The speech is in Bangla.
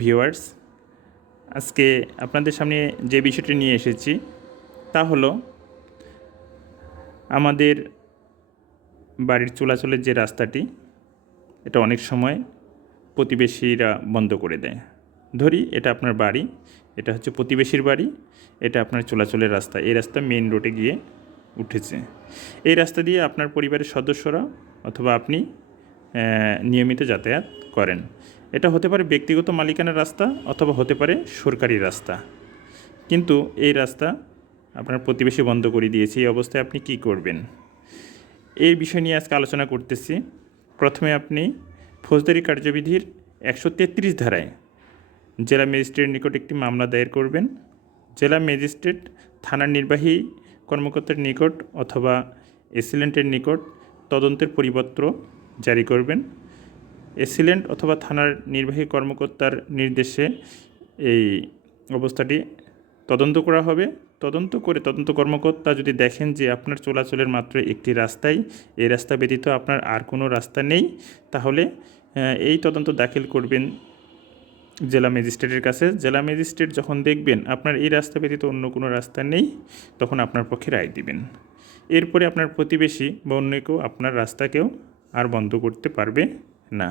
ভিউয়ার্স, আজকে আপনাদের সামনে যে বিষয়টি নিয়ে এসেছি তা হলো আমাদের বাড়ির চলাচলের যে রাস্তাটি, এটা অনেক সময় প্রতিবেশীরা বন্ধ করে দেয়। ধরি এটা আপনার বাড়ি, এটা হচ্ছে প্রতিবেশীর বাড়ি, এটা আপনার চলাচলের রাস্তা। এই রাস্তা মেইন রোডে গিয়ে উঠেছে। এই রাস্তা দিয়ে আপনার পরিবারের সদস্যরা অথবা আপনি নিয়মিত যাতায়াত করেন। এটা হতে পারে ব্যক্তিগত মালিকানার রাস্তা অথবা হতে পারে সরকারি রাস্তা, কিন্তু এই রাস্তা আপনার প্রতিবেশী বন্ধ করে দিয়েছে। এই অবস্থায় আপনি কি করবেন? এই বিষয় নিয়ে আজকে আলোচনা করতেছি। প্রথমে আপনি ফৌজদারি কার্যবিধির 133 ধারায় জেলা ম্যাজিস্ট্রেটের নিকট একটি মামলা দায়ের করবেন। জেলা ম্যাজিস্ট্রেট থানার নির্বাহী কর্মকর্তার নিকট অথবা এসিলেন্টের নিকট তদন্তের পরিপত্র জারি করবেন। এসিলেন্ট অথবা থানার নির্বাহী কর্মকর্তার নির্দেশে এই অবস্থাটি তদন্ত করা হবে। তদন্ত করে তদন্ত কর্মকর্তা যদি দেখেন যে আপনার চলাচলের মাত্র একটি রাস্তাই, এই রাস্তা ব্যতীত আপনার আর কোনো রাস্তা নেই, তাহলে এই তদন্ত দাখিল করবেন জেলা ম্যাজিস্ট্রেটের কাছে। জেলা ম্যাজিস্ট্রেট যখন দেখবেন আপনার এই রাস্তা ব্যতীত অন্য কোনো রাস্তা নেই, তখন আপনার পক্ষে রায় দিবেন। এরপরে আপনার প্রতিবেশী বা অন্য কেউ আপনার রাস্তাকেও আর বন্ধ করতে পারবে না।